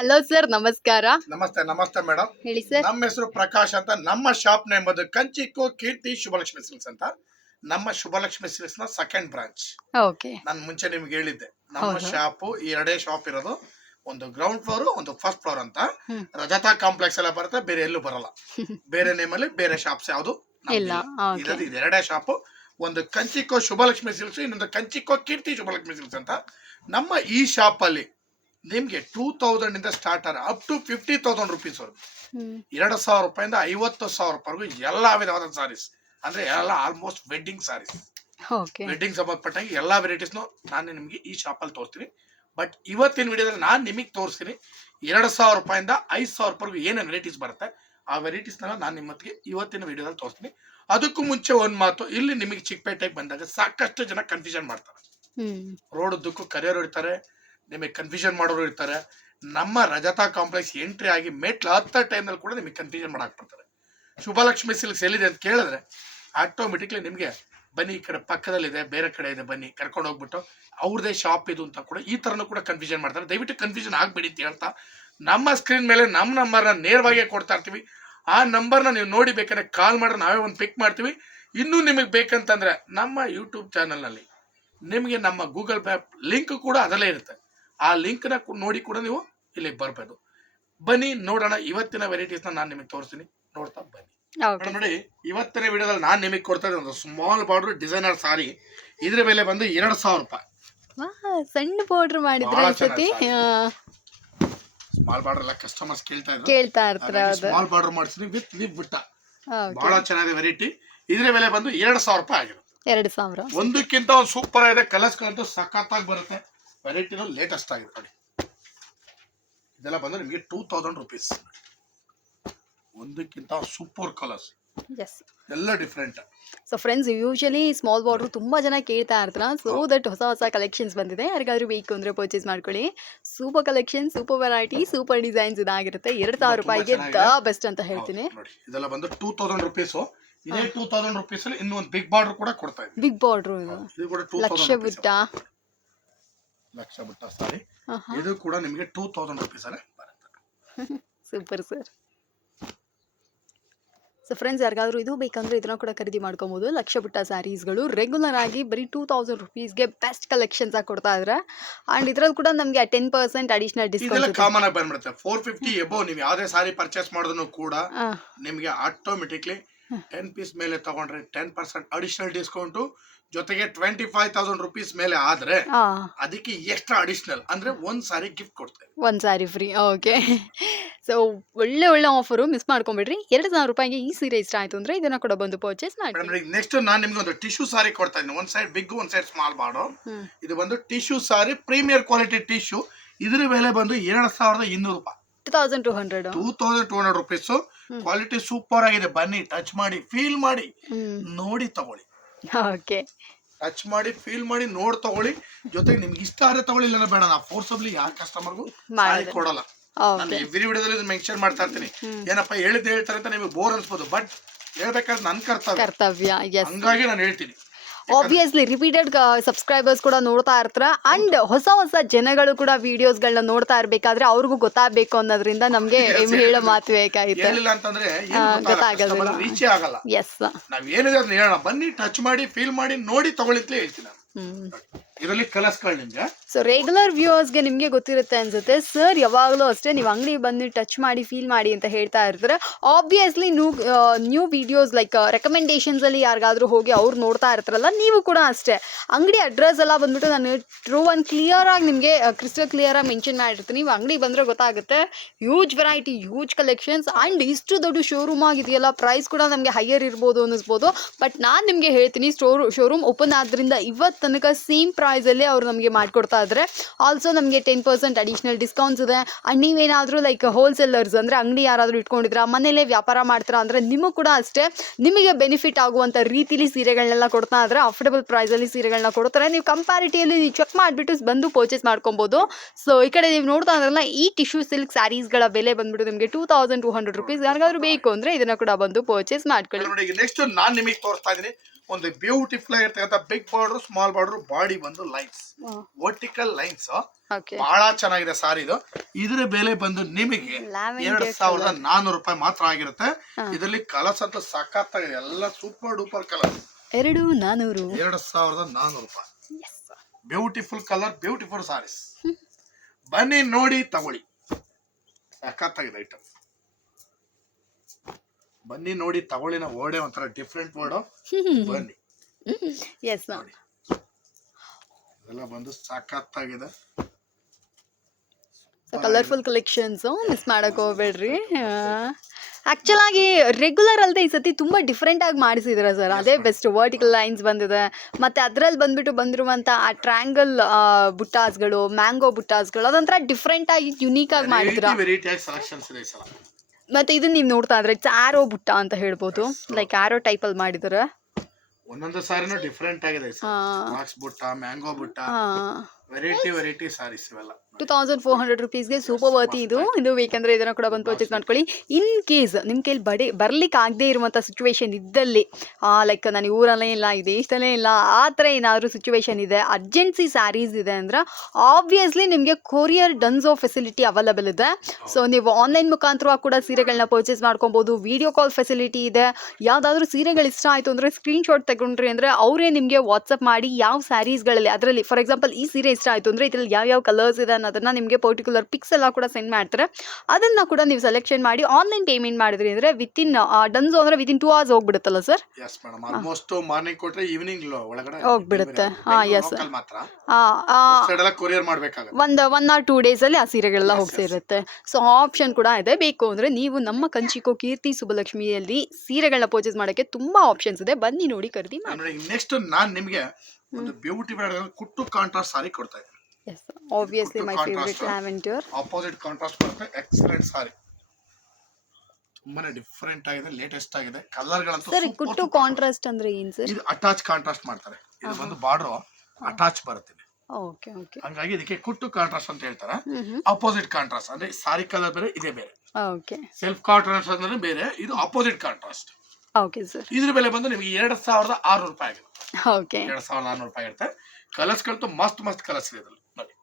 Hello sir ನಮಸ್ಕಾರ. ನಮಸ್ತೆ ನಮಸ್ತೆ ಮೇಡಮ್ ಹೇಳಿ ಸರ್ ನಮ್ಮ ಹೆಸರು ಪ್ರಕಾಶ್ ಅಂತ. ನಮ್ಮ ಶಾಪ್ ನೇಮ್ ಅದು ಕಂಚಿಕೋ ಕೀರ್ತಿ ಶುಭಲಕ್ಷ್ಮಿ ಸಿಲ್ಸ್ ಅಂತ. ನಮ್ಮ ಶುಭಲಕ್ಷ್ಮಿ ಸಿಲ್ಸ್ನ ಸೆಕೆಂಡ್ ಬ್ರಾಂಚ್ ಓಕೆ ನಾನು ಮುಂಚೆ ನಿಮ್ಗೆ ಹೇಳಿದ್ದೆ. ನಮ್ಮ ಶಾಪ್ ಶಾಪ್ ಎರಡೇ ಶಾಪ್ ಇರೋದು. ಒಂದು ಗ್ರೌಂಡ್ ಫ್ಲೋರ್ ಒಂದು ಫಸ್ಟ್ ಫ್ಲೋರ್ ಅಂತ. ರಜತಾ ಕಾಂಪ್ಲೆಕ್ಸ್ ಎಲ್ಲ ಬರುತ್ತೆ ಬೇರೆ ಎಲ್ಲೂ ಬರಲ್ಲ. ಬೇರೆ ನೇಮ್ ಅಲ್ಲಿ ಬೇರೆ ಶಾಪ್ಸ್ ಯಾವುದು? ಇಲ್ಲ. ಇರೋದು ಇದು ಎರಡೇ ಶಾಪ್ ಒಂದು ಕಂಚಿಕೋ ಶುಭಲಕ್ಷ್ಮಿ ಸಿಲ್ಸ್ ಇನ್ನೊಂದು ಕಂಚಿಕೋ ಕೀರ್ತಿ ಶುಭಲಕ್ಷ್ಮಿ ಸಿಲ್ಸ್ ಅಂತ. ನಮ್ಮ ಈ ಶಾಪ್ ಅಲ್ಲಿ ನಿಮ್ಗೆ ಟೂ ತೌಸಂಡ್ ಇಂದ ಸ್ಟಾರ್ಟ್ ಆರ up to fifty thousand rupees ವರ್ಗು ಎರಡು ಸಾವಿರ ರೂಪಾಯಿಂದ ಐವತ್ತು ಸಾವಿರ ರೂಪಾಯಿ ಎಲ್ಲಾ ವಿಧವಾದ ಸಾರೀಸ್ ಅಂದ್ರೆ ಎಲ್ಲ ಆಲ್ಮೋಸ್ಟ್ ವೆಡ್ಡಿಂಗ್ ಸಾರೀಸ್ ವೆಡ್ಡಿಂಗ್ ಸಂಬಂಧಪಟ್ಟಂಗೆ ಎಲ್ಲಾ ವೆರೈಟೀಸ್ನು ನಾನು ನಿಮಗೆ ಈ ಶಾಪಲ್ಲಿ ತೋರಿಸ್ತೀನಿ. ಬಟ್ ಇವತ್ತಿನ ವಿಡಿಯೋದಲ್ಲಿ ನಾನು ನಿಮಗೆ ತೋರಿಸ್ತೀನಿ. ಎರಡು ಸಾವಿರ ರೂಪಾಯಿಂದ ಐದು ಸಾವಿರ ರೂಪಾಯಿ ಏನೇನು ವೆರೈಟೀಸ್ ಬರುತ್ತೆ ಆ ವೆರೈಟೀಸ್ನೆಲ್ಲ ನಾನು ನಿಮ್ಮತ್ತಿಗೆ ಇವತ್ತಿನ ವಿಡಿಯೋದಲ್ಲಿ ತೋರಿಸ್ತೀನಿ. ಅದಕ್ಕೂ ಮುಂಚೆ ಒಂದು ಮಾತು ಇಲ್ಲಿ ನಿಮಗೆ ಚಿಕ್ಕಪೇಟೆಗೆ ಬಂದಾಗ ಸಾಕಷ್ಟು ಜನ ಕನ್ಫ್ಯೂಷನ್ ಮಾಡ್ತಾರೆ. ರೋಡ್ ಉದ್ದಕ್ಕೂ ಕರೆಯೋರು ಇರ್ತಾರೆ ನಿಮಗೆ ಕನ್ಫ್ಯೂಷನ್ ಮಾಡೋರು ಇರ್ತಾರೆ. ನಮ್ಮ ರಜತಾ ಕಾಂಪ್ಲೆಕ್ಸ್ ಎಂಟ್ರಿ ಆಗಿ ಮೆಟ್ಲು ಹತ್ತ ಟೈಮ್ನಲ್ಲಿ ಕೂಡ ನಿಮಗೆ ಕನ್ಫ್ಯೂಷನ್ ಮಾಡಕ್ ಬರ್ತಾರೆ. ಶುಭಲಕ್ಷ್ಮಿ ಸಿಲ್ಕ್ಸ್ ಎಲ್ಲಿದೆ ಅಂತ ಕೇಳಿದ್ರೆ ಆಟೋಮೆಟಿಕ್ಲಿ ನಿಮಗೆ ಬನ್ನಿ ಈ ಕಡೆ ಪಕ್ಕದಲ್ಲಿದೆ, ಬೇರೆ ಕಡೆ ಇದೆ, ಬನ್ನಿ ಕರ್ಕೊಂಡು ಹೋಗ್ಬಿಟ್ಟು ಅವ್ರದೇ ಶಾಪ್ ಇದು ಅಂತ ಕೂಡ ಈ ಥರನೂ ಕೂಡ ಕನ್ಫ್ಯೂಷನ್ ಮಾಡ್ತಾರೆ. ದಯವಿಟ್ಟು ಕನ್ಫ್ಯೂಷನ್ ಆಗಬೇಡಿ ಅಂತ ಹೇಳ್ತಾ ನಮ್ಮ ಸ್ಕ್ರೀನ್ ಮೇಲೆ ನಮ್ಮ ನಂಬರ್ನ ನೇರವಾಗಿ ಕೊಡ್ತಾ ಇರ್ತೀವಿ. ಆ ನಂಬರ್ನ ನೀವು ನೋಡಿ ಬೇಕಾದ್ರೆ ಕಾಲ್ ಮಾಡಿ ನಾವೇ ಒಂದು ಪಿಕ್ ಮಾಡ್ತೀವಿ. ಇನ್ನೂ ನಿಮಗೆ ಬೇಕಂತಂದ್ರೆ ನಮ್ಮ ಯೂಟ್ಯೂಬ್ ಚಾನಲ್ನಲ್ಲಿ ನಿಮಗೆ ನಮ್ಮ ಗೂಗಲ್ ಮ್ಯಾಪ್ ಲಿಂಕ್ ಕೂಡ ಅದರಲ್ಲೇ ಇರುತ್ತೆ. ಆ ಲಿಂಕ್ನ ನೋಡಿ ಕೂಡ ನೀವು ಇಲ್ಲಿಗೆ ಬರ್ಬೋದು. ಬನ್ನಿ ನೋಡೋಣ. ಇವತ್ತಿನ ವೆರೈಟೀಸ್ನ ನಾನು ನಿಮಗೆ ತೋರಿಸ್ತೀನಿ. ನೋಡ್ತಾ ಬನ್ನಿ. ನೋಡಿ ಇವತ್ತಿನ ವಿಡಿಯೋದಲ್ಲಿ ನಾನು ನಿಮಗೆ ಕೊಡ್ತಾ ಇದ್ದೀನಿ ಒಂದು ಸ್ಮಾಲ್ ಬಾರ್ಡರ್ ಡಿಸೈನರ್ ಸಾರಿ ಇದ್ರ ಮೇಲೆ ಬಂದು ಎರಡು ಸಾವಿರ ರೂಪಾಯಿ. ಸಣ್ಣ ಬಾರ್ಡರ್ ಮಾಡಿದ್ರೆ ಸ್ಮಾಲ್ ಬಾರ್ಡರ್ ಎಲ್ಲ ಕಸ್ಟಮರ್ಸ್ ಕೇಳ್ತಾ ಇದ್ದಾರೆ ಕೇಳ್ತಾ ಇರ್ತಾರೆ ಸ್ಮಾಲ್ ಬಾರ್ಡರ್ ಮಾಡಿಸ್ತೀನಿ ವಿತ್ ಲಿಪ್ ಬಿಟ್ಟ. ಬಹಳ ಚೆನ್ನಾಗಿದೆ ವೆರೈಟಿ ಇದ್ರ ಮೇಲೆ ಬಂದು ಎರಡು ಸಾವಿರ ರೂಪಾಯಿ ಆಗಿರುತ್ತೆ. ಎರಡು ಸಾವಿರ. ಒಂದಕ್ಕಿಂತ ಒಂದು ಸೂಪರ್ ಆಗಿದೆ. ಕಲರ್ಸ್ಗಳಂತೂ ಸಖತ್ತಾಗಿ ಬರುತ್ತೆ. ವೆರೈಟಿನೂ ಲೇಟೆಸ್ಟ್ ಆಗಿದೆ ನೋಡಿ ಇದೆಲ್ಲ ಬಂದ್ರೆ ನಿಮಗೆ ಟೂ ತೌಸಂಡ್ ರುಪೀಸ್ ಒಂದಕ್ಕಿಂತ ಸೂಪರ್ ಕಲರ್ಸ್ ಎಸ್ ಎಲ್ಲ different so friends usually small border ತುಂಬ ಜನ ಕೇಳ್ತಾ ಇರ್ತಾರೆ. ಸೊ ದಟ್ ಹೊಸ ಹೊಸ ಕಲೆಕ್ಷನ್ಸ್ ಬಂದಿದೆ. ಯಾರಿಗಾದ್ರೂ ಬೇಕು ಅಂದರೆ ಪರ್ಚೇಸ್ ಮಾಡ್ಕೊಳ್ಳಿ. Super collection super variety super designs ಇದಾಗಿರುತ್ತೆ. ಎರಡು ಸಾವಿರ ರೂಪಾಯಿಗೆ ದ ಬೆಸ್ಟ್ ಅಂತ ಹೇಳ್ತೀನಿ. ನೋಡಿ. ಇದೆಲ್ಲ ಬಂದು ಟೂ ತೌಸಂಡ್ ರುಪೀಸ್ ಇದೇ ಟೂ ತೌಸಂಡ್ ರುಪೀಸ್ ಅಲ್ಲಿ ಇನ್ನೊಂದು ಬಿಗ್ ಬಾರ್ಡರ್ ಕೂಡ ಕೊಡ್ತಾ ಇದ್ದೀವಿ ಬಿಗ್ ಬಾರ್ಡ್ರು ಇದು. ಕೂಡ ಲಕ್ಷ ಬಿಟ್ಟ. ಲಕ್ಷ ಬಿಟ್ಟ ಸಾರಿ ಇದು ಕೂಡ ನಿಮಗೆ ಟೂ ತೌಸಂಡ್ ರುಪೀಸ್ ಅಲ್ಲೇ ಬರುತ್ತೆ. ಸೂಪರ್ ಸರ್ ಸೊ ಫ್ರೆಂಡ್ಸ್ ಯಾರಿಗಾದರೂ ಇದು ಬೇಕಂದ್ರೆ ಇದನ್ನ ಕೂಡ ಖರೀದಿ ಮಾಡ್ಕೊಬೋದು. ಲಕ್ಷ ಬಿಟ್ಟ ಸ್ಯಾರೀಸ್ಗಳು ರೆಗ್ಯುಲರ್ ಆಗಿ ಬರೀ ಟೂ ತೌಸಂಡ್ ರುಪೀಸ್ಗೆ ಬೆಸ್ಟ್ ಕಲೆಕ್ಷನ್ಸ್ ಆಗಿ ಕೊಡ್ತಾ ಇದ್ದಾರೆ ಆ್ಯಂಡ್ ಇದ್ರಲ್ಲಿ ಕೂಡ ನಮಗೆ ten percent additional discount common ಆಗಿ ಬಂದ್ಬಿಡುತ್ತೆ. ಫೋರ್ ಫಿಫ್ಟಿ ಎಬೋ ನೀವು ಯಾವುದೇ ಸಾರಿ ಪರ್ಚೇಸ್ ಮಾಡಿದ್ರು ಕೂಡ ನಿಮಗೆ ಆಟೋಮೆಟಿಕ್ಲಿ ಟೆನ್ ಪೀಸ್ ಮೇಲೆ ತಗೊಂಡ್ರೆ ಟೆನ್ ಪರ್ಸೆಂಟ್ ಅಡಿಷನಲ್ ಡಿಸ್ಕೌಂಟು ಜೊತೆಗೆ ಟ್ವೆಂಟಿ ಫೈವ್ ತೌಸಂಡ್ ರುಪೀಸ್ ಮೇಲೆ ಆದ್ರೆ ಅದಕ್ಕೆ ಎಕ್ಸ್ಟ್ರಾ ಅಡಿಷನಲ್ ಅಂದ್ರೆ ಒಂದ್ ಸಾರಿ ಗಿಫ್ಟ್ ಕೊಡ್ತೇವೆ. ಒಂದು ಸಾರಿ ಫ್ರೀ ಓಕೆ ಸೊ ಒಳ್ಳೆ ಒಳ್ಳೆ ಆಫರು ಮಿಸ್ ಮಾಡ್ಕೊಂಬಿಡ್ರಿ. ಎರಡು ಸಾವಿರ ರೂಪಾಯಿಗೆ ಈ ಸೀರೆ ಇಷ್ಟ ಆಯ್ತು ಅಂದ್ರೆ ಇದನ್ನ ಕೂಡ ಬಂದು ಪರ್ಚೇಸ್ ಮಾಡಿ ನೆಕ್ಸ್ಟ್ ನಾನು ನಿಮ್ಗೆ ಒಂದು ಟಿಶ್ಯೂ ಸಾರಿ ಕೊಡ್ತಾ ಇದ್ದೀನಿ. ಒಂದ್ ಸೈಡ್ ಬಿಗ್ ಒಂದ್ ಸೈಡ್ ಸ್ಮಾಲ್ ಬಾಡೋ ಇದು ಬಂದು tissue sari premier quality tissue ಇದ್ರ ಬೆಲೆ ಬಂದು ಎರಡ್ ಸಾವಿರದ ಇನ್ನೂರು ರೂಪಾಯಿ. Two thousand two hundred two thousand two hundred rupees quality super ಆಗಿದೆ. ಬನ್ನಿ ಟಚ್ ಮಾಡಿ ಫೀಲ್ ಮಾಡಿ. ನೋಡಿ ತಗೊಳ್ಳಿ. ಓಕೆ. ಟಚ್ ಮಾಡಿ ಫೀಲ್ ಮಾಡಿ ನೋಡ್ ತಗೊಳ್ಳಿ. ಜೊತೆಗೆ ನಿಮ್ಗೆ ಇಷ್ಟ ಆದ್ರೆ ತಗೊಳ್ಳಿ ಇಲ್ಲ ಬೇಡ. ನಾ ಫೋರ್ಸಬ್ಲಿ ಯಾವ ಕಸ್ಟಮರ್ಗೂ. ಕೊಡಲ್ಲ. ನಾನು ಎವ್ರಿ ವಿಡಿಯೋದಲ್ಲಿ ಮೆನ್ಷನ್ ಮಾಡ್ತಾ ಇರ್ತೀನಿ. ಏನಪ್ಪ ಹೇಳಿದ್ದು ಹೇಳ್ತಾರೆ ಅಂತ ನಿಮಗೆ ಬೋರ್ ಅನ್ಸ್ಬೋದು. ಬಟ್ ಹೇಳ್ಬೇಕಾದ್ರೆ ನನ್ ಕರ್ತವ್ಯ. ಹಂಗಾಗಿ ನಾನು ಹೇಳ್ತೀನಿ. ಆಬ್ವಿಯಸ್ಲಿ ರಿಪೀಟೆಡ್ ಸಬ್ಸ್ಕ್ರೈಬರ್ಸ್ ಕೂಡ ನೋಡ್ತಾ ಇರ್ತಾರೆ. ಅಂಡ್ ಹೊಸ ಹೊಸ ಜನಗಳು ಕೂಡ ವಿಡಿಯೋಸ್ ಗಳನ್ನ ನೋಡ್ತಾ ಇರ್ಬೇಕಾದ್ರೆ ಅವ್ರಿಗೂ ಗೊತ್ತಾಗಬೇಕು ಅನ್ನೋದ್ರಿಂದ ನಮಗೆ ಹೇಳೋ ಮಾತು ಬೇಕಾಗಿತ್ತು ಅಂತಂದ್ರೆ. ರೀಚೇ ಆಗಲ್ಲ. ಎಸ್ ನಾವ್ ಏನಿದೆ ಅದನ್ನ ಹೇಳೋಣ. ಬನ್ನಿ ಟಚ್ ಮಾಡಿ ಫೀಲ್ ಮಾಡಿ ನೋಡಿ ತಗೊಳ್ಳಿ ಅಂತಲೇ ಹೇಳ್ತೀನಿ ನಾನು. ಸೊ ರೆಗ್ಯುಲರ್ ವ್ಯೂವರ್ಸ್ಗೆ ನಿಮಗೆ ಗೊತ್ತಿರುತ್ತೆ ಅನ್ಸುತ್ತೆ ಸರ್ ಯಾವಾಗಲೂ ಅಷ್ಟೇ ನೀವು ಅಂಗಡಿ ಬಂದು ಟಚ್ ಮಾಡಿ ಫೀಲ್ ಮಾಡಿ ಅಂತ ಹೇಳ್ತಾ ಇರ್ತಾರೆ. Obviously new new videos like ರೆಕಮೆಂಡೇಶನ್ಸಲ್ಲಿ ಯಾರಿಗಾದ್ರೂ ಹೋಗಿ ಅವ್ರು ನೋಡ್ತಾ ಇರ್ತಾರಲ್ಲ, ನೀವು ಕೂಡ ಅಷ್ಟೇ. ಅಂಗಡಿ ಅಡ್ರೆಸ್ ಎಲ್ಲ ಬಂದ್ಬಿಟ್ಟು ನಾನು ಟ್ರೂ ಕ್ಲಿಯರ್ ಆಗಿ ನಿಮಗೆ ಕ್ರಿಸ್ಟಲ್ ಕ್ಲಿಯರಾಗಿ ಮೆನ್ಷನ್ ಮಾಡಿರ್ತೀನಿ. ನೀವು ಅಂಗಡಿ ಬಂದ್ರೆ ಗೊತ್ತಾಗುತ್ತೆ huge variety huge collections and ಇಷ್ಟು ದೊಡ್ಡ ಶೋರೂಮ್ ಆಗಿದೆಯಲ್ಲ ಪ್ರೈಸ್ ಕೂಡ ನಮಗೆ ಹೈಯರ್ ಇರ್ಬೋದು ಅನ್ನಿಸ್ಬೋದು. ಬಟ್ ನಾನು ನಿಮಗೆ ಹೇಳ್ತೀನಿ ಸ್ಟೋರ್ ಶೋರೂಮ್ ಓಪನ್ ಆದ್ರಿಂದ ಇವತ್ತು ತನಕ ಸೇಮ್ ಪ್ರೈಸಲ್ಲಿ ಅವರು ನಮಗೆ ಮಾಡಿಕೊಡ್ತಾ ಇದ್ದಾರೆ ಆಲ್ಸೋ ನಮಗೆ ಟೆನ್ ಪರ್ಸೆಂಟ್ ಅಡಿಷ್ನಲ್ ಡಿಸ್ಕೌಂಟ್ಸ್ ಇದೆ. ಆ್ಯಂಡ್ ನೀವೇನಾದರೂ ಲೈಕ್ ಹೋಲ್ಸೇಲರ್ಸ್ ಅಂದರೆ ಅಂಗಡಿ ಯಾರಾದರೂ ಇಟ್ಕೊಂಡಿದ್ರ ಮನೇಲೇ ವ್ಯಾಪಾರ ಮಾಡ್ತೀರಾ ಅಂದರೆ ನಿಮಗೂ ಕೂಡ ಅಷ್ಟೇ ನಿಮಗೆ ಬೆನಿಫಿಟ್ ಆಗುವಂಥ ರೀತಿಲಿ ಸೀರೆಗಳನ್ನೆಲ್ಲ ಕೊಡ್ತಾ ಇದ್ದಾರೆ ಅಫೋರ್ಡಬಲ್ ಪ್ರೈಸಲ್ಲಿ ಸೀರೆಗಳನ್ನ ಕೊಡ್ತಾರೆ. ನೀವು ಕಂಪ್ಯಾರಿಟಿಯಲ್ಲಿ ನೀವು ಚೆಕ್ ಮಾಡಿಬಿಟ್ಟು ಬಂದು ಪರ್ಚೇಸ್ ಮಾಡ್ಕೊಬೋದು. ಸೊ ಈ ಕಡೆ ನೀವು ನೋಡ್ತಾ ಇದ್ರಲ್ಲ ಈ ಟಿಶ್ಯೂ ಸಿಲ್ಕ್ ಸ್ಯಾರೀಸ್ಗಳ ಬೆಲೆ ಬಂದ್ಬಿಟ್ಟು ನಿಮಗೆ two thousand two hundred rupees ಯಾರಿಗಾದ್ರೂ ಬೇಕು ಅಂದರೆ ಇದನ್ನು ಕೂಡ ಬಂದು ಪರ್ಚೇಸ್ ಮಾಡ್ಕೊಳ್ಳಿ. ನೆಕ್ಸ್ಟ್ ನಾನು ನಿಮಗೆ ತೋರಿಸ್ತಾ ಇದ್ದೀನಿ. ಒಂದು ಬ್ಯೂಟಿಫುಲ್ ಆಗಿರ್ತಕ್ಕಂಥ big border small border body ಬಂದು ಲೈನ್ಸ್ ವರ್ಟಿಕಲ್ ಲೈನ್ಸ್ ಬಹಳ ಚೆನ್ನಾಗಿದೆ ಸಾರಿ ಇದು. ಇದ್ರ ಬೆಲೆ ಬಂದು ನಿಮಗೆ ಎರಡ್ ಸಾವಿರದ. ನಾನೂರು ರೂಪಾಯಿ ಮಾತ್ರ ಆಗಿರುತ್ತೆ. ಇದರಲ್ಲಿ ಕಲರ್ಸ್ ಅಂತೂ ಸಖತ್ತಾಗಿದೆ ಎಲ್ಲ ಸೂಪರ್ ಡೂಪರ್ ಕಲರ್ ಎರಡು ನಾನೂರು. ಎರಡ್ ಸಾವಿರದ ನಾನೂರು ರೂಪಾಯಿ. ಬ್ಯೂಟಿಫುಲ್ ಕಲರ್ ಬ್ಯೂಟಿಫುಲ್ ಸಾರೀಸ್ ಬನ್ನಿ ನೋಡಿ ತಗೊಳ್ಳಿ. ಸಖತ್ತಾಗಿದೆ ಐಟಮ್ ಬನ್ನಿ ನೋಡಿ ತಗೊಳ್ಳಿ. ನಾವು ಓಡೆ ಒಂಥರ ಡಿಫ್ರೆಂಟ್ ವರ್ಡು ಬನ್ನಿ. ಎಸ್ ನೋಡಿ. ಇದೆಲ್ಲ ಬಂದು ಸಖತ್ತಾಗಿದೆ ಕಲರ್ಫುಲ್ ಕಲೆಕ್ಷನ್ಸ್ ಮಿಸ್ ಮಾಡಕ್ ಹೋಗ್ಬೇಡ್ರಿ. ಆಕ್ಚುಲ್ ಆಗಿ ರೆಗ್ಯುಲರ್ ಅಲ್ಲದೆ ಈ ಸತಿ ತುಂಬಾ ಡಿಫ್ರೆಂಟ್ ಆಗಿ ಮಾಡಿಸಿದ್ರ ಸರ್ ಅದೇ ಬೆಸ್ಟ್ ವರ್ಟಿಕಲ್ ಲೈನ್ಸ್ ಬಂದಿದೆ. ಮತ್ತೆ ಅದ್ರಲ್ಲಿ ಬಂದ್ಬಿಟ್ಟು ಬಂದಿರುವಂತ ಆ ಟ್ರ್ಯಾಂಗಲ್ ಬುಟ್ಟಾಸ್ಗಳು ಮ್ಯಾಂಗೋ ಬುಟ್ಟಾಸ್ಗಳು ಅದೊಂಥರ ಡಿಫ್ರೆಂಟ್ ಆಗಿ ಯುನೀಕ್ ಆಗಿ ಮಾಡಿದ್ರ ಮತ್ತೆ ಇದನ್ನ ನೀವು ನೋಡ್ತಾ ಇದ್ರೆ ಇಟ್ಸ್ ಆರೋ ಬುಟ್ಟ ಅಂತ ಹೇಳ್ಬೋದು. ಲೈಕ್ ಆರೋ ಟೈಪ್ ಅಲ್ಲಿ ಮಾಡಿದಾರೆ ಒಂದೊಂದು ಸಾರಿನೂ ಡಿಫ್ರೆಂಟ್ ಆಗಿದೆ. ಹಾ. ಬುಟ್ಟ ಮ್ಯಾಂಗೋ ಬುಟ್ಟ. ವೆರೈಟಿ ವೆರೈಟಿ ಸಾರೀಸ್ ಇವೆಲ್ಲ ಟು ತೌಸಂಡ್ ಫೋರ್ ಹಂಡ್ರೆಡ್ ರುಪೀಸ್ಗೆ ಸೂಪರ್ ವರ್ತಿ ಇದು. ಇದು ಬೇಕಂದ್ರೆ ಇದನ್ನು ಕೂಡ ಬಂದು ಪರ್ಚೇಸ್ ಮಾಡ್ಕೊಳ್ಳಿ. ಇನ್ ಕೇಸ್ ನಿಮ್ಮ ಕೈಲಿ ಬಡಿ ಬರ್ಲಿಕ್ಕೆ ಆಗದೆ ಇರುವಂಥ ಸಿಚುವೇಶನ್ ಇದ್ದಲ್ಲಿ ಲೈಕ್ ನಾನು ಊರಲ್ಲೇ ಇಲ್ಲ ಈ ದೇಶದಲ್ಲೇ ಇಲ್ಲ ಆ ಥರ ಏನಾದರೂ ಸಿಚುವೇಶನ್ ಇದೆ ಅರ್ಜೆನ್ಸಿ ಸ್ಯಾರೀಸ್ ಇದೆ ಅಂದ್ರೆ ಆಬ್ವಿಯಸ್ಲಿ ನಿಮಗೆ ಕೊರಿಯರ್ ಡನ್ಸೋ ಫೆಸಿಲಿಟಿ ಅವೈಲಬಲ್ ಇದೆ. ಸೊ ನೀವು ಆನ್ಲೈನ್ ಮುಖಾಂತರವಾಗಿ ಕೂಡ ಸೀರೆಗಳನ್ನ ಪರ್ಚೇಸ್ ಮಾಡ್ಕೊಬೋದು ವಿಡಿಯೋ ಕಾಲ್ ಫೆಸಿಲಿಟಿ ಇದೆ. ಯಾವುದಾದ್ರೂ ಸೀರೆಗಳು ಇಷ್ಟ ಆಯಿತು ಅಂದರೆ ಸ್ಕ್ರೀನ್ಶಾಟ್ ತಗೊಂಡ್ರಿ ಅಂದರೆ ಅವರೇ ನಿಮಗೆ ವಾಟ್ಸಪ್ ಮಾಡಿ ಯಾವ ಸ್ಯಾರೀಸ್ಗಳಲ್ಲಿ ಅದರಲ್ಲಿ ಫಾರ್ ಎಕ್ಸಾಂಪಲ್ ಈ ಸೀರೆ ಇಷ್ಟ ಆಯಿತು ಅಂದರೆ ಇದರಲ್ಲಿ ಯಾವ ಯಾವ ಕಲರ್ಸ್ ಇದೆ ಅನ್ನೋದನ್ನು ನಿಮಗೆ ಪರ್ಟಿಕ್ಯುಲರ್ ಪಿಕ್ಸ್ ಎಲ್ಲ ಕೂಡ ಸೆಂಡ್ ಮಾಡ್ತಾರೆ. ಅದನ್ನು ಕೂಡ ನೀವು ಸೆಲೆಕ್ಷನ್ ಮಾಡಿ ಆನ್ಲೈನ್ ಪೇಮೆಂಟ್ ಮಾಡಿದ್ರಿ ಅಂದರೆ ವಿತಿನ್ ಡನ್ಸು ಅಂದರೆ ವಿತಿನ್ ಟೂ ಅವರ್ಸ್ ಹೋಗ್ಬಿಡುತ್ತಲ್ಲ ಸರ್ ಆಲ್ಮೋಸ್ಟ್ ಮಾರ್ನಿಂಗ್ ಕೊಟ್ಟರೆ ಈವ್ನಿಂಗ್ ಒಳಗಡೆ ಹೋಗ್ಬಿಡುತ್ತೆ. ಹಾಂ ಎಸ್ ಕೊರಿಯರ್ ಮಾಡಬೇಕಾಗುತ್ತೆ. ಒಂದು ಒನ್ ಆರ್ ಟೂ ಡೇಸಲ್ಲಿ ಆ ಸೀರೆಗಳೆಲ್ಲ ಹೋಗ್ತಾ ಹೋಗಿ ಸೇರುತ್ತೆ ಸೊ ಆಪ್ಷನ್ ಕೂಡ ಇದೆ. ಬೇಕು ಅಂದರೆ ನೀವು ನಮ್ಮ ಕಂಚಿಕೋ ಕೀರ್ತಿ ಸುಬ್ಬಲಕ್ಷ್ಮಿಯಲ್ಲಿ ಸೀರೆಗಳನ್ನ ಪರ್ಚೇಸ್ ಮಾಡೋಕ್ಕೆ ತುಂಬ ಆಪ್ಷನ್ಸ್ ಇದೆ. ಬನ್ನಿ ನೋಡಿ ಖರೀದಿ ಮಾಡಿ. ನೆಕ್ಸ್ಟ್ ನಾನು ನಿಮ್ಗೆ ಒಂದು ಬ್ಯೂಟಿ ಕುಟ್ಟು ಕಾಂಟ್ರಾಸ್ಟ್ ಸಾರಿ ಕೊಡ್ತಾ ಇದ್ದಾರೆ. Yes obviously my favourite lavender opposite contrast ಬರುತ್ತೆ ಎಕ್ಸಲೆಂಟ್ ಸಾರಿ ತುಂಬಾನೇ ಡಿಫರೆಂಟ್ ಆಗಿದೆ ಲೇಟೆಸ್ಟ್ ಆಗಿದೆ. ಕಲರ್ ಗಳಂತೂ ಸರ್ ಕುಟ್ಟು ಕಾಂಟ್ರಾಸ್ಟ್ ಅಂದ್ರೆ ಏನು ಸರ್ ಇದು ಅಟ್ಯಾಚ್ ಕಾಂಟ್ರಾಸ್ಟ್ ಮಾಡ್ತಾರೆ. ಇದು ಬಂದು ಬಾರ್ಡರ್ ಅಟ್ಯಾಚ್ ಬರುತ್ತೆ. ಓಕೆ ಓಕೆ ಹಂಗಾಗಿ ಇದಕ್ಕೆ ಕುಟ್ಟು ಕಾಂಟ್ರಾಸ್ಟ್ ಅಂತ ಹೇಳ್ತಾರೆ. ಅಪೋಸಿಟ್ ಕಾಂಟ್ರಾಸ್ಟ್ ಅಂದ್ರೆ ಸಾರಿ ಕಲರ್ ಬೇರೆ ಇದೆ ಬೇರೆ. ಓಕೆ ಸೆಲ್ಫ್ ಕಾಂಟ್ರಾಸ್ಟ್ ಅಂದ್ರೆ ಬೇರೆ ಇದು ಅಪೋಸಿಟ್ ಕಾಂಟ್ರಾಸ್ಟ್ ಓಕೆ ಸರ್ ಇದ್ರ ಬೆಲೆ ಬಂದು ನಿಮಗೆ ಎರಡ್ ಸಾವಿರದ ಆರು ರೂಪಾಯಿ ಆಗಿದೆ. ಓಕೆ. ಎರಡ್ ಸಾವಿರದ ಆರ್ನೂರು ರೂಪಾಯಿ ಇರುತ್ತೆ. ಕಲರ್ಸ್ ಗಳಂತೂ ಮಸ್ತ್ ಮಸ್ತ್ ಕಲರ್ಸ್ ಇದೆ ಇದ್ರಲ್ಲಿ ನೋಡಿ.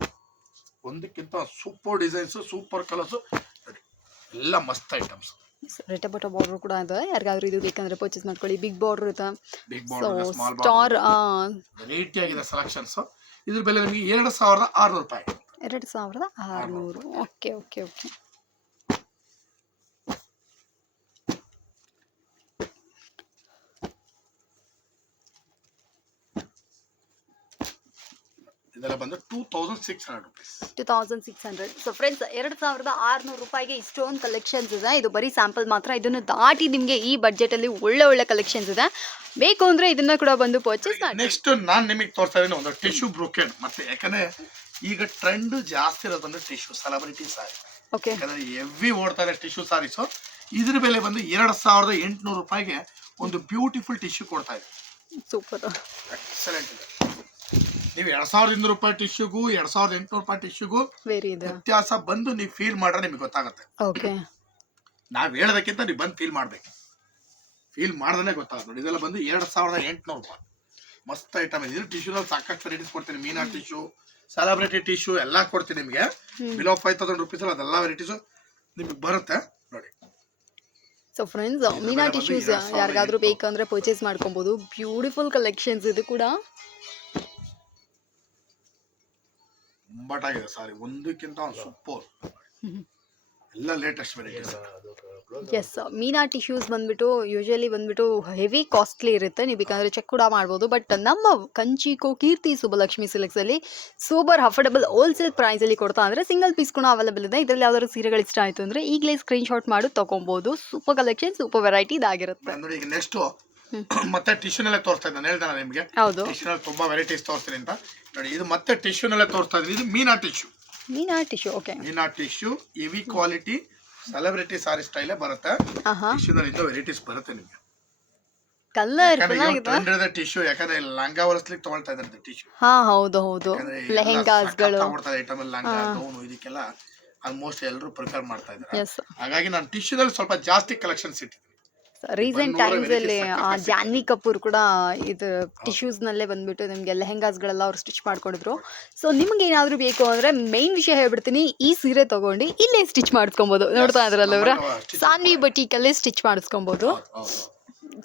ಒಂದಕ್ಕಿಂತ ಸೂಪರ್ ಡಿಸೈನ್ಸ್ ಸೂಪರ್ ಕಲರ್ಸ್ ನೋಡಿ. ಎಲ್ಲ ಮಸ್ತ್ ಐಟಮ್ಸ್ ರೆಟೆ ಬಟ ಬಾರ್ಡರ್ ಕೂಡ ಇದೆ. ಯಾರಿಗಾದ್ರೂ ಇದು ಬೇಕಂದ್ರೆ ಪರ್ಚೇಸ್ ಮಾಡ್ಕೊಳ್ಳಿ. ಬಿಗ್ ಬಾರ್ಡರ್ ಇದೆ. So border small star border variety ಆಗಿದೆ ಸೆಲೆಕ್ಷನ್ಸ್ ಇದ್ರ ಬೆಲೆ ನಿಮಗೆ ಎರಡು ಸಾವಿರದ ಆರುನೂರು ರೂಪಾಯಿ. ಎರಡು ಸಾವಿರದ ಆರುನೂರು. ಓಕೆ ಓಕೆ ಓಕೆ ಇದೆಲ್ಲ ಬಂದು two thousand six hundred rupees two thousand six hundred so friends ಎರಡು ಸಾವಿರದ ಆರುನೂರು ರೂಪಾಯಿಗೆ ಇಷ್ಟೊಂದು ಕಲೆಕ್ಷನ್ಸ್ ಇದೆ. ಇದು ಬರೀ ಸ್ಯಾಂಪಲ್ ಮಾತ್ರ. ಇದನ್ನು ದಾಟಿ ನಿಮಗೆ ಈ ಬಡ್ಜೆಟಲ್ಲಿ ಒಳ್ಳೆ ಒಳ್ಳೆ ಕಲೆಕ್ಷನ್ಸ್ ಇದೆ. ಬೇಕು ಅಂದರೆ ಇದನ್ನ ಕೂಡ ಬಂದು ಪರ್ಚೇಸ್ ಮಾಡಿ. ನೆಕ್ಸ್ಟ್ ನಾನು ನಿಮಗೆ ತೋರಿಸ್ತಾ ಇದ್ದೀನಿ ಒಂದು ಟಿಶ್ಯೂ ಬ್ರೋಕೆಡ್ ಮತ್ತೆ ಯಾಕಂದ್ರೆ ಈಗ ಟ್ರೆಂಡ್ ಜಾಸ್ತಿ ಇರೋದಂದ್ರೆ ಟಿಶ್ಯೂ ಸೆಲೆಬ್ರಿಟಿ ಸಾರಿ ಓಕೆ ಯಾಕಂದ್ರೆ ಓಡ್ತಾ ಇದೆ ಟಿಶ್ಯೂ ಸಾರೀಸು ಇದ್ರ ಬೆಲೆ ಬಂದು ಎರಡು ಸಾವಿರದ ಎಂಟುನೂರು ರೂಪಾಯಿಗೆ ಒಂದು ಬ್ಯೂಟಿಫುಲ್ ಟಿಶ್ಯೂ ಕೊಡ್ತಾ ಇದೆ ಸೂಪರ್ ಎಕ್ಸಲೆಂಟ್ ಇದೆ. ನೀವು ಎರಡ್ ಸಾವಿರದ ಇನ್ನೂರು ರೂಪಾಯಿ ಟಿಶ್ಯೂಗೂ ಎರಡ್ ಸಾವಿರದ ಎಂಟುನೂರು ರೂಪಾಯಿ ಟಿಶ್ಯೂಗೂ ಇದೆ. ವ್ಯತ್ಯಾಸ ಬಂದು ನೀವು ಫೀಲ್ ಮಾಡ್ರೆ ನಿಮಗೆ ಗೊತ್ತಾಗುತ್ತೆ. ಓಕೆ ನಾವ್ ಹೇಳೋದಕ್ಕಿಂತ ನೀವು ಬಂದು ಫೀಲ್ ಮಾಡ್ಬೇಕು. ಫೀಲ್ ಮಾಡ್ದೇ ಗೊತ್ತಾಗುತ್ತೆ ನೋಡಿ. ಇದೆಲ್ಲ ಬಂದು ಎರಡ್ ಸಾವಿರದ ಎಂಟುನೂರು ರೂಪಾಯಿ. ಮಸ್ತ್ ಐಟಮ್ ಇದೆ. ಟಿಶ್ಯೂನಲ್ಲಿ ಸಾಕಷ್ಟು ವೆರೈಟೀಸ್ ಕೊಡ್ತೀನಿ. ಮೀನಾ ಟಿಶ್ಯೂ ಸೆಲೆಬ್ರಿಟಿ ಟಿಶ್ಯೂ ಎಲ್ಲ ಕೊಡ್ತೀನಿ ನಿಮಗೆ. ಬಿಲೋ ಫೈವ್ ತೌಸಂಡ್ ರುಪೀಸ್ ಅದೆಲ್ಲ ವೆರೈಟೀಸು ನಿಮಗೆ ಬರುತ್ತೆ. ನೋಡಿ. ಸೊ ಫ್ರೆಂಡ್ಸ್ ಮೀನಾ ಟಿಶ್ಯೂಸ್ ಯಾರಿಗಾದ್ರೂ ಬೇಕಂದ್ರೆ ಪರ್ಚೇಸ್ ಮಾಡ್ಕೊಬೋದು. ಬ್ಯೂಟಿಫುಲ್ ಕಲೆಕ್ಷನ್ಸ್ ಇದು ಕೂಡ. ಬಟಾಗಿದೆ ಸಾರಿ. ಒಂದಕ್ಕಿಂತ ಒಂದು ಸೂಪರ್. ಎಲ್ಲ latest varieties yes Meena tissues ಬಂದ್ಬಿಟ್ಟು ಯೂಶಲಿ ಬಂದ್ಬಿಟ್ಟು ಹೆವಿ ಕಾಸ್ಟ್ಲಿ ಇರುತ್ತೆ. ನೀವು ಬೇಕಾದ್ರೆ ಚೆಕ್ ಕೂಡ ಮಾಡ್ಬೋದು. ಬಟ್ ನಮ್ಮ ಕಂಚಿಕೋ ಕೀರ್ತಿ ಸುಬ್ಬಲಕ್ಷ್ಮಿ ಸಿಲೆಕ್ಸಲ್ಲಿ ಸೂಪರ್ ಅಫೋರ್ಡಬಲ್ ಹೋಲ್ಸೇಲ್ ಪ್ರೈಸಲ್ಲಿ ಕೊಡ್ತಾ ಅಂದರೆ ಸಿಂಗಲ್ ಪೀಸ್ ಕೂಡ ಅವೈಲೇಬಲ್ ಇದೆ. ಇದರಲ್ಲಿ ಯಾವ್ದಾದ್ರು ಸೀರೆಗಳು ಇಷ್ಟ ಆಯಿತು ಅಂದರೆ ಈಗಲೇ ಸ್ಕ್ರೀನ್ಶಾಟ್ ಮಾಡಿ ತೊಗೊಬೋದು ಸೂಪರ್ ಕಲೆಕ್ಷನ್ ಸೂಪರ್ ವೆರೈಟಿ ಇದಾಗಿರುತ್ತೆ. ನೋಡಿ ಈಗ ನೆಕ್ಸ್ಟ್ ಮತ್ತೆ ಟಿಶ್ಯೂನಲ್ಲೇ ತೋರಿಸ್ತಾ ಇದ್ದಾನೆ ಹೇಳ್ದೆ ನಿಮ್ಗೆ ನಿಮಗೆ. ಹೌದು. ಟಿಶ್ಯೂನಲ್ಲಿ ತುಂಬಾ ವೆರೈಟೀಸ್ ತೋರಿಸ್ತೀನಿ ಅಂತ. ನೋಡಿ ಇದು ಮತ್ತೆ ಟಿಶ್ಯೂನಲ್ಲೇ ತೋರಿಸ್ತಾ ಇದ್ದೀನಿ. ಇದು Meena tissue Meena tissue okay Meena tissue heavy quality celebrity sari style ಬರುತ್ತೆ. ಟಿಶ್ಯೂ ನಲ್ಲಿ ಟಿಶ್ಯೂನಲ್ಲಿ ಇಂದ ವೆರೈಟೀಸ್ ಬರುತ್ತೆ ನಿಮಗೆ. ಕಲರ್ ಚೆನ್ನಾಗಿದೆ. ಟಿಶ್ಯೂ ಯಾಕಂದ್ರೆ ಲಂಗ ಹೊಲಿಸ್ಲಿಕ್ಕೆ ತಗೊಳ್ತಾ ಇದ್ದಾರೆ ಟಿಶ್ಯೂ ಹಾ ಹೌದು ಹೌದು. ಲೆಹೆಂಗಾಸ್ಗಳು. ಐಟಮ್ ಲಂಗಾ ಗೌನು ಇದಕ್ಕೆಲ್ಲ ಆಲ್ಮೋಸ್ಟ್ ಎಲ್ಲರೂ ಪ್ರಿಫರ್ ಮಾಡ್ತಾ ಇದ್ದಾರೆ. ಹಾಗಾಗಿ ನಾನು ಟಿಶ್ಯೂದಲ್ಲಿ ಸ್ವಲ್ಪ ಜಾಸ್ತಿ ಕಲೆಕ್ಷನ್ಸ್ ಇಟ್ಟಿದ್ದೀನಿ. ರೀಸೆಂಟ್ ಟೈಮ್ಸ್ ಅಲ್ಲಿ ಆ, ಜಾನ್ವಿ ಕಪೂರ್ ಕೂಡ ಇದು ಟಿಶ್ಯೂಸ್ ನಲ್ಲೇ ಬಂದ್ಬಿಟ್ಟು ನಿಮಗೆ ಲೆಹೆಂಗಾಸ್ಗಳೆಲ್ಲ ಅವ್ರು ಸ್ಟಿಚ್ ಮಾಡ್ಕೊಂಡಿದ್ರು. ಸೊ ನಿಮ್ಗೆ ಏನಾದ್ರು ಬೇಕು ಅಂದ್ರೆ ಮೈನ್ ವಿಷಯ ಹೇಳ್ಬಿಡ್ತೀನಿ. ಈ ಸೀರೆ ತಗೊಂಡು ಇಲ್ಲೇ ಸ್ಟಿಚ್ ಮಾಡಿಸ್ಕೊಬೋದು. ನೋಡ್ತಾ ಇದ್ರಲ್ಲ ಅವ್ರ? ಸಾನ್ವಿ ಬಟೀಕಲ್ಲೇ ಸ್ಟಿಚ್ ಮಾಡಿಸ್ಕೊಬೋದು.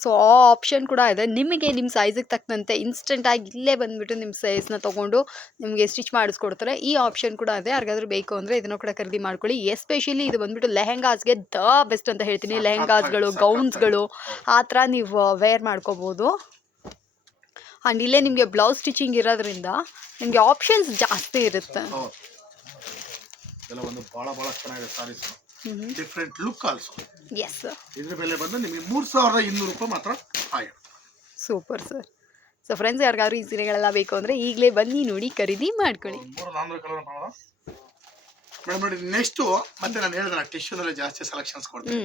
ಸೊ ಆ ಆಪ್ಷನ್ ಕೂಡ ಇದೆ. ನಿಮಗೆ ನಿಮ್ಮ ಸೈಜಿಗೆ ತಕ್ಕಂತೆ ಇನ್ಸ್ಟೆಂಟ್ ಆಗಿ ಇಲ್ಲೇ ಬಂದ್ಬಿಟ್ಟು ನಿಮ್ಮ ಸೈಜ್ನ ತೊಗೊಂಡು ನಿಮಗೆ ಸ್ಟಿಚ್ ಮಾಡಿಸ್ಕೊಡ್ತಾರೆ. ಈ ಆಪ್ಷನ್ ಕೂಡ ಇದೆ. ಯಾರಿಗಾದ್ರೂ ಬೇಕು ಅಂದರೆ ಇದನ್ನು ಕೂಡ ಖರೀದಿ ಮಾಡ್ಕೊಳ್ಳಿ. ಎಸ್ಪೆಷಲಿ ಇದು ಬಂದ್ಬಿಟ್ಟು ಲೆಹೆಂಗಾಸ್ಗೆ ದ ಬೆಸ್ಟ್ ಅಂತ ಹೇಳ್ತೀನಿ. ಲೆಹೆಂಗಾಸ್ಗಳು. ಗೌನ್ಸ್ಗಳು. ಆ ಥರ ನೀವು ವೇರ್ ಮಾಡ್ಕೋಬೋದು. ಆ್ಯಂಡ್ ಇಲ್ಲೇ ನಿಮಗೆ ಬ್ಲೌಸ್ ಸ್ಟಿಚಿಂಗ್ ಇರೋದ್ರಿಂದ ನಿಮಗೆ ಆಪ್ಷನ್ಸ್ ಜಾಸ್ತಿ ಇರುತ್ತೆ. ಒಂದು ಚೆನ್ನಾಗಿದೆ saris. Different look also yes ಇದ್ರ ಬೆಲೆ ಬಂದು ನಿಮಗೆ ಮೂರು ಸಾವಿರದ ಇನ್ನೂರು ರೂಪಾಯಿ ಮಾತ್ರ ಆಗಿರುತ್ತೆ ಸೂಪರ್ ಸರ್ ಸೊ ಫ್ರೆಂಡ್ಸ್ ಯಾರಿಗಾದ್ರೂ ಈ ಸೀರೆಗಳೆಲ್ಲ ಬೇಕು ಅಂದರೆ ಈಗಲೇ ಬನ್ನಿ ನೋಡಿ ಖರೀದಿ ಮಾಡ್ಕೊಳ್ಳಿ. ಮೂರು ನಾಲ್ಕು ಕಲರ್ ಮೇಡಮ್ ನೋಡಿ ನೆಕ್ಸ್ಟ್ ಮತ್ತೆ ನಾನು ಹೇಳಿದ್ರೆ ಟಿಶ್ಯೂ ನಲ್ಲಿ ಜಾಸ್ತಿ ಸೆಲೆಕ್ಷನ್ಸ್ ಕೊಡ್ತೀನಿ.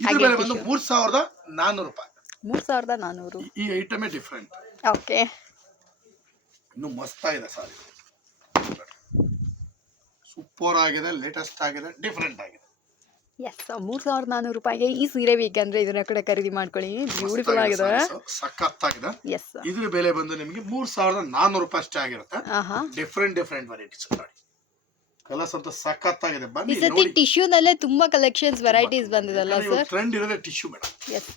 ಇದ್ರ ಬೆಲೆ ಬಂದು ಮೂರು ಸಾವಿರದ ನಾನ್ನೂರು ರೂಪಾಯಿ. ಮೂರು ಸಾವಿರದ ನಾನ್ನೂರು ಈ- ಐಟಮೇ ಡಿಫ್ರೆಂಟ್ ಓಕೆ ಇನ್ನು ಮಸ್ತ್ ಆಗಿದೆ ಸಾರಿ. ಸೂಪರ್ ಆಗಿದೆ ಲೇಟೆಸ್ಟ್ ಆಗಿದೆ ಡಿಫ್ರೆಂಟ್ ಆಗಿದೆ. ಎಸ್ ಮೂರ್ ಸಾವಿರದ ನಾನ್ನೂರು ರೂಪಾಯಿಗೆ ಈ ಸೀರೆ ಬೇಕಂದ್ರೆ ಇದನ್ನ ಕೂಡ ಖರೀದಿ ಮಾಡ್ಕೊಳ್ಳಿ. ಬ್ಯೂಟಿಫುಲ್ ಆಗಿದೆ ಸಖತ್ತಾಗಿದೆ ಎಸ್ ಇದ್ರ ಬೆಲೆ ಬಂದು ನಿಮಗೆ ಮೂರ್ ಸಾವಿರದ ನಾನ್ನೂರು ರೂಪಾಯಿ ಅಷ್ಟೇ ಆಗಿರುತ್ತೆ. ಡಿಫ್ರೆಂಟ್ ಡಿಫ್ರೆಂಟ್ ವೆರೈಟೀಸ್ ಕಲರ್ಸ್ ಅಂತ ಸಖತ್ತಾಗಿದೆ ಈ ಬನ್ನಿ ಸತಿ ನೋಡಿ. ಟಿಶ್ಯೂನಲ್ಲೇ ತುಂಬಾ ಕಲೆಕ್ಷನ್ಸ್ ವೆರೈಟೀಸ್ ಬಂದಿದಲ್ಲ ಸರ್ ಟ್ರೆಂಡ್ ಇರೋದೇ ಟಿಶ್ಯೂ ಮೇಡಮ್. ಎಸ್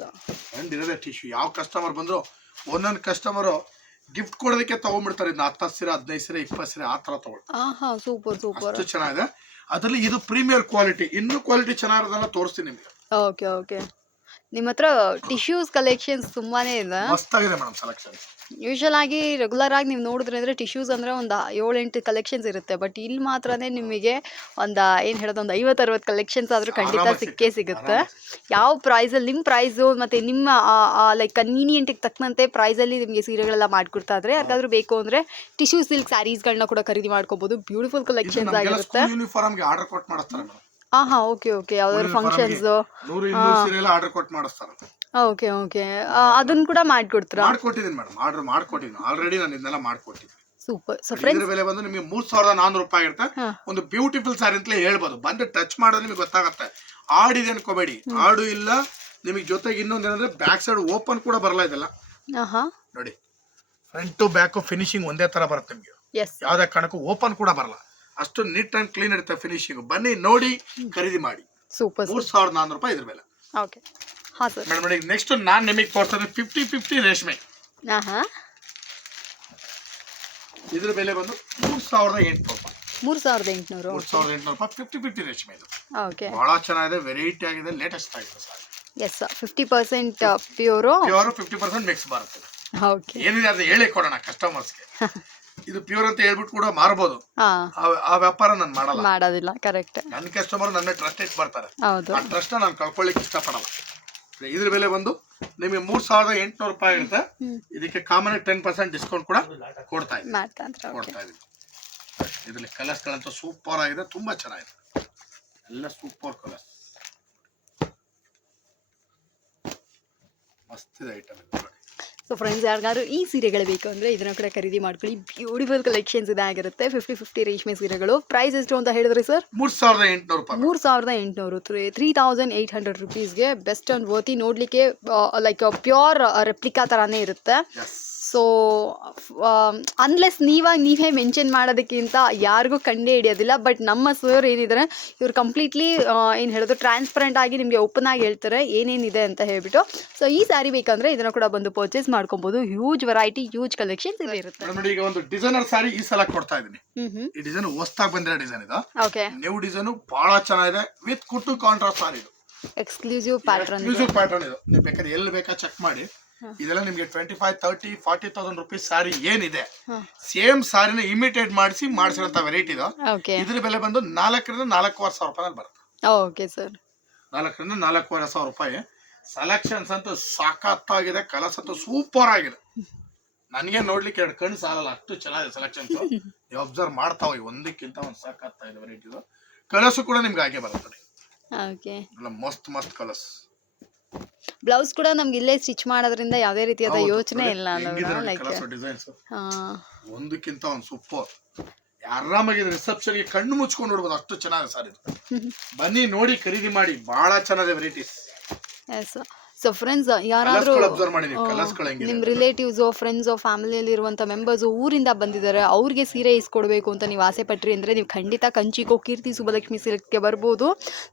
ಟ್ರೆಂಡ್ ಇರೋದೇ ಟಿಶ್ಯೂ ಯಾವ ಕಸ್ಟಮರ್ ಬಂದ್ರು ಒಂದೊಂದು ಕಸ್ಟಮರು ಗಿಫ್ಟ್ ಕೊಡೋದಕ್ಕೆ ತಗೊಂಡ್ಬಿಡ್ತಾರೆ. ಇದನ್ನ ಹತ್ತು ಸೀರೆ ಹದಿನೈದು ಸೀರೆ ಇಪ್ಪತ್ತು ಸೀರೆ ಆ ಥರ ತಗೊಳ್ತಾರೆ. ಆಹಾ ಸೂಪರ್ ಸೂಪರ್ ಅಷ್ಟು ಚೆನ್ನಾಗಿದೆ. ಅದರಲ್ಲಿ ಇದು ಪ್ರೀಮಿಯರ್ ಕ್ವಾಲಿಟಿ ಇನ್ನೂ ಕ್ವಾಲಿಟಿ ಚೆನ್ನಾಗಿರೋದನ್ನ ತೋರಿಸ್ತೀನಿ ನಿಮಗೆ. ಓಕೆ ಓಕೆ ನಿಮ್ಮ ಹತ್ರ ಟಿಶ್ಯೂಸ್ ಕಲೆಕ್ಷನ್ಸ್ ತುಂಬಾನೇ ಇದೆ. ಮಸ್ತಾಗಿದೆ ಮೇಡಮ್ ಸೆಲೆಕ್ಷನ್ ಯೂಶಲ್ ಆಗಿ ರೆಗ್ಯುಲರ್ ಆಗಿ ನೀವು ನೋಡಿದ್ರೆ ಅಂದ್ರೆ ಟಿಶ್ಯೂಸ್ ಅಂದ್ರೆ ಒಂದು ಏಳೆಂಟು ಕಲೆಕ್ಷನ್ಸ್ ಇರುತ್ತೆ. ಬಟ್ ಇಲ್ಲಿ ಮಾತ್ರನೇ ನಿಮಗೆ ಒಂದು ಏನು ಹೇಳೋದು ಒಂದು ಐವತ್ತು ಅರವತ್ತು ಕಲೆಕ್ಷನ್ಸ್ ಆದರೂ ಖಂಡಿತ ಸಿಕ್ಕೇ ಸಿಗುತ್ತೆ, ಸಿಗುತ್ತೆ ಯಾವ ಪ್ರೈಸಲ್ಲಿ ನಿಮ್ಮ ಪ್ರೈಸು ಮತ್ತು ನಿಮ್ಮ ಲೈಕ್ ಕನ್ವೀನಿಯೆಂಟಿಗೆ ತಕ್ಕಂತೆ ಪ್ರೈಸಲ್ಲಿ ನಿಮಗೆ ಸೀರೆಗಳೆಲ್ಲ ಮಾಡಿಕೊಡ್ತಾ ಇದ್ರೆ ಯಾರಿಗಾದ್ರೂ ಬೇಕು ಅಂದರೆ ಟಿಶ್ಯೂ ಸಿಲ್ಕ್ ಸ್ಯಾರೀಸ್ಗಳನ್ನ ಕೂಡ ಖರೀದಿ ಮಾಡ್ಕೋಬೋದು. ಬ್ಯೂಟಿಫುಲ್ ಕಲೆಕ್ಷನ್ಸ್ ಆಗಿರುತ್ತೆ. ಮೇಡಮ್ ಹಾಂ ಓಕೆ ಓಕೆ. ಯಾವ್ದಾದ್ರು ಫಂಕ್ಷನ್ಸ್ ನೂರು ಇನ್ನೂರು ಸೀರೆ ಎಲ್ಲ ಆರ್ಡರ್ ಕೊಟ್ಟು ಮಾಡಿಸ್ತಾರೆ. Okay okay. ಅದನ್ನ ಕೂಡ ಮಾಡ್ಕೊಡ್ತೀರಾ? ಮಾಡ್ಕೊಟ್ಟಿದ್ದೀನಿ ಮೇಡಮ್. ಆರ್ಡರ್ ಮಾಡ್ಕೊಟ್ಟಿದ್ದೀನಿ. ಆಲ್ರೆಡಿ ನಾನು ಇದನ್ನೆಲ್ಲ ಮಾಡ್ಕೊಟ್ಟಿದ್ದೀನಿ. ಸೂಪರ್. ಸೊ ಫ್ರೆಂಡ್ಸ್ ಇದ್ರ ಬೆಲೆ ಬಂದು ನಿಮಗೆ ಮೂರ್ ಸಾವಿರದ ನಾನ್ನೂರು ರೂಪಾಯಿ ಇರುತ್ತೆ ಒಂದು ಬ್ಯೂಟಿಫುಲ್ ಸಾರಿ ಅಂತಲೇ ಹೇಳ್ಬೋದು. ಬಂದು ಟಚ್ ಮಾಡೋದು ನಿಮಗೆ ಗೊತ್ತಾಗತ್ತೆ. ಆಡಿದೆ ಅನ್ಕೋಬೇಡಿ ಆಡು ಇಲ್ಲ ನಿಮಗೆ ಜೊತೆಗೆ ಇನ್ನೊಂದು ಏನಂದ್ರೆ ಬ್ಯಾಕ್ ಸೈಡ್ ಓಪನ್ ಕೂಡ ಬರಲ್ಲ ಇದೆಲ್ಲ. ಆಹಾ. ನೋಡಿ. ಫ್ರಂಟ್ ಟು ಬ್ಯಾಕ್ ಫಿನಿಶಿಂಗ್ ಒಂದೇ ತರ ಬರುತ್ತೆ ನಿಮಗೆ. ಎಸ್ ಯಾವ್ದೇ ಕಾರಣಕ್ಕೂ ಓಪನ್ ಕೂಡ ಬರಲ್ಲ. ಅಷ್ಟು ನೀಟ್ ಅಂಡ್ ಕ್ಲೀನ್ ಇರುತ್ತೆ ಫಿನಿಶಿಂಗ್ ಬನ್ನಿ ನೋಡಿ ಖರೀದಿ ಮಾಡಿ. ಸೂಪರ್ ಮೂರ್ ಸಾವಿರದ ನಾನ್ನೂರು ರೂಪಾಯಿ ಇದ್ರ ಮೇಲೆ. ಓಕೆ ಹಾಂ ಸರ್ ಮೇಡಮ್ ಈಗ ನೆಕ್ಸ್ಟ್ ನಾನು ನಿಮಗೆ ತೋರಿಸ್ತೇನೆ ಫಿಫ್ಟಿ ಫಿಫ್ಟಿ ರೇಷ್ಮೆ. ಹಾಂ ಹಾಂ ಇದ್ರ ಬೆಲೆ ಬಂದು ಮೂರ್ ಸಾವಿರದ ಎಂಟುನೂರು ರೂಪಾಯಿ. ಮೂರು ಸಾವಿರದ ಎಂಟುನೂರು. ಮೂರ್ ಸಾವಿರದ ಎಂಟುನೂರು ರೂಪಾಯಿ ಫಿಫ್ಟಿ ಫಿಫ್ಟಿ ರೇಷ್ಮೆ ಇದು. ಓಕೆ ಬಹಳ ಚೆನ್ನಾಗಿದೆ ವೆರೈಟಿ ಆಗಿದೆ ಲೇಟೆಸ್ಟ್ ಆಗಿದೆ sir yes fifty percent pure ಪ್ಯೂರೋ fifty percent mix ಬರುತ್ತೆ. ಓಕೆ ಏನಿದೆ ಅದು ಹೇಳಿ ಕೊಡೋಣ ಕಸ್ಟಮರ್ಸ್ಗೆ ಇದು ಪ್ಯೂರ್ ಅಂತ ಹೇಳ್ಬಿಟ್ಟು ಕೂಡ ಮಾರ್ಬೋದು. ಹಾಂ. ಆ- ಆ ವ್ಯಾಪಾರ ನಾನು ಮಾಡಲ್ಲ. ಮಾಡೋದಿಲ್ಲ ಕರೆಕ್ಟ್ ನನ್ನ ಕಸ್ಟಮರ್ ನನ್ನ ಟ್ರಸ್ಟ್ ಇಟ್ಟು ಬರ್ತಾರೆ ಹೌದು. ಆ ಟ್ರಸ್ಟ್ ನಾನು ಕಳ್ಕೊಳ್ಳಿಕ್ಕೆ ಇಷ್ಟಪಡಲ್ಲ. ಇದ್ರ ಬೆಲೆ ಬಂದು ನಿಮಗೆ ಮೂರ್ ಸಾವಿರದ ಎಂಟುನೂರು ರೂಪಾಯಿ ಇರುತ್ತೆ. ಹ್ಮ್. ಇದಕ್ಕೆ ಕಾಮನ್ ಟೆನ್ ಪರ್ಸೆಂಟ್ ಡಿಸ್ಕೌಂಟ್ ಕೂಡ ಕೊಡ್ತಾ ಇದ್ದೀನಿ. ಮಾಡ್ತಾ ಓಕೆ ಕೊಡ್ತಾ ಇದ್ದೀನಿ. ಇದರಲ್ಲಿ ಕಲರ್ಸ್ಗಳಂತೂ ಸೂಪರ್ ಆಗಿದೆ ತುಂಬಾ ಚೆನ್ನಾಗಿದೆ. ಎಲ್ಲ ಸೂಪರ್ ಕಲರ್ಸ್ ಮಸ್ತ್ ಇದೆ ಐಟಮ್ ನೋಡಿ ಸೊ ಫ್ರೆಂಡ್ಸ್ ಯಾರಿಗಾದ್ರು ಈ ಸೀರೆಗಳು ಬೇಕು ಅಂದರೆ ಇದನ್ನು ಕೂಡ ಖರೀದಿ ಮಾಡ್ಕೊಳ್ಳಿ. ಬ್ಯೂಟಿಫುಲ್ ಕಲೆಕ್ಷನ್ಸ್ ಇದಾಗಿರುತ್ತೆ ಫಿಫ್ಟಿ ಫಿಫ್ಟಿ ರೇಷ್ಮೆ ಸೀರೆಗಳು. ಪ್ರೈಸ್ ಎಷ್ಟು ಅಂತ ಹೇಳಿದ್ರೆ ಸರ್ ಮೂರು ಸಾವಿರದ ಎಂಟುನೂರು ಮೂರು ಸಾವಿರದ ಎಂಟುನೂರು. Three three thousand eight hundred ರುಪೀಸ್ಗೆ best and worthy ನೋಡಲಿಕ್ಕೆ ಲೈಕ್ ಪ್ಯೂರ್ ರೆಪ್ಲಿಕಾ ಥರನೇ ಇರುತ್ತೆ. ಸೊ ಅನ್ಲೆಸ್ ನೀವಾಗಿ ನೀವೇ ಮೆನ್ಷನ್ ಮಾಡೋದಕ್ಕಿಂತ ಯಾರಿಗೂ ಕಂಡೇ ಹಿಡಿಯೋದಿಲ್ಲ ಬಟ್ ನಮ್ಮ ಸೋರ್ ಏನಿದ್ದಾರೆ ಇವ್ರು ಕಂಪ್ಲೀಟ್ಲಿ ಏನು ಹೇಳೋದು ಟ್ರಾನ್ಸ್ಪರೆಂಟ್ ಆಗಿ ನಿಮಗೆ ಓಪನ್ ಆಗಿ ಹೇಳ್ತಾರೆ ಏನೇನಿದೆ ಅಂತ ಹೇಳ್ಬಿಟ್ಟು. ಸೊ ಈ ಸ್ಯಾರಿ ಬೇಕಂದರೆ ಇದನ್ನು ಕೂಡ ಬಂದು ಪರ್ಚೇಸ್ ಮಾಡ್ಕೊಬೋದು. ಹ್ಯೂಜ್ ವೆರೈಟಿ ಹ್ಯೂಜ್ ಕಲೆಕ್ಷನ್ಸ್ ಇಲ್ಲಿ ಇರುತ್ತೆ. ನೋಡಿ ಈಗ ಒಂದು ಡಿಸೈನರ್ ಸಾರಿ ಈ ಸಲ ಕೊಡ್ತಾ ಇದ್ದೀನಿ. ಈ ಡಿಸೈನ್ ಹೊಸ್ತಾಗಿ ಬಂದಿರೋ ಡಿಸೈನ್ ಇದು. ಓಕೆ ನ್ಯೂ ಡಿಸೈನ್ ಬಹಳ ಚೆನ್ನಾಗಿದೆ ವಿತ್ ಕುಟ್ಟು ಕಾಂಟ್ರಾಸ್ಟ್ ಸಾರಿ ಇದು. ಎಕ್ಸ್ಕ್ಲೂಸಿವ್ ಪ್ಯಾಟರ್ನ್ ಎಕ್ಸ್ಕ್ಲೂಸಿವ್ ಪ್ಯಾಟರ್ನ್ ಇದು. ನೀವು ಬೇಕಾದ್ರೆ ಎಲ್ಲಿ ಬೇಕಾ ಚೆಕ್ ಮಾಡಿ. ಇದೆಲ್ಲ ನಿಮಗೆ twenty five thirty forty thousand rupees sari ಏನಿದೆ ಸೇಮ್ ಸಾರಿನ ಇಮಿಟೇಟ್ ಮಾಡಿಸಿ ಮಾಡಿಸಿರೋಂಥ ವೆರೈಟಿ ಇದು. ಇದ್ರ ಬೆಲೆ ಬಂದು ನಾಲ್ಕರಿಂದ ನಾಲ್ಕೂವರೆ ಸಾವಿರ ರೂಪಾಯಿ ಬರುತ್ತೆ. ಓಕೆ ಸರ್ ನಾಲ್ಕರಿಂದ ನಾಲ್ಕೂವರೆ ಸಾವಿರ ರೂಪಾಯಿ. ಸೆಲೆಕ್ಷನ್ಸ್ ಅಂತೂ ಸಾಕತ್ತಾಗಿದೆ ಕಲರ್ಸ್ ಅಂತೂ ಸೂಪರ್ ಆಗಿದೆ. ನನಗೆ ನೋಡ್ಲಿಕ್ಕೆ ಎರಡು ಕಣ್ಣು ಸಾಲಲ್ಲ ಅಷ್ಟು ಚೆನ್ನಾಗಿದೆ ಸೆಲೆಕ್ಷನ್ಸ್ ನೀವು ಅಬ್ಸರ್ವ್ ಮಾಡ್ತಾವ ಒಂದಕ್ಕಿಂತ ಒಂದು ಸಾಕಾಗ್ತಾ ಇದೆ. ವೆರೈಟಿದು ಕಲರ್ಸು ಕೂಡ ನಿಮ್ಗೆ ಹಾಗೆ ಬರುತ್ತೆ. ಮಸ್ತ್ ಮಸ್ತ್ ಕಲರ್ಸ್ ಬ್ಲೌಸ್ ಕೂಡ ನಮ್ಗೆ ಇಲ್ಲೇ ಸ್ಟಿಚ್ ಮಾಡೋದ್ರಿಂದ ಯಾವುದೇ ರೀತಿಯಾದ ಯೋಚನೆ ಇಲ್ಲ ಅನ್ನೋದು ಲೈಕ್ ಒಂದಕ್ಕಿಂತ ಒಂದು ಸೂಪರ್ ಆರಾಮಾಗಿ ರಿಸೆಪ್ಷನ್ಗೆ ಕಣ್ಣು ಮುಚ್ಕೊಂಡು ನೋಡ್ಬೋದು ಅಷ್ಟು ಚೆನ್ನಾಗಿದೆ ಸರ್. ಇದು ಬನ್ನಿ ನೋಡಿ ಖರೀದಿ ಮಾಡಿ. ಬಹಳ ಚೆನ್ನಾಗಿದೆ ವೆರೈಟೀಸ್ ಎಸ್ ಸೊ ಫ್ರೆಂಡ್ಸ್ ಯಾರಾದರೂ ನಿಮ್ಮ ರಿಲೇಟಿವ್ಸು ಫ್ರೆಂಡ್ಸು ಫ್ಯಾಮಿಲಿಯಲ್ಲಿ ಇರುವಂಥ ಮೆಂಬರ್ಸು ಊರಿಂದ ಬಂದಿದ್ದಾರೆ ಅವ್ರಿಗೆ ಸೀರೆ ಇಸ್ಕೊಡ್ಬೇಕು ಅಂತ ನೀವು ಆಸೆ ಪಟ್ರಿ ಅಂದರೆ ನೀವು ಖಂಡಿತ ಕಂಚಿಕೋ ಕೀರ್ತಿ ಸುಬ್ಬಲಕ್ಷ್ಮಿ ಸಿಲ್ಕ್ಗೆ ಬರ್ಬೋದು.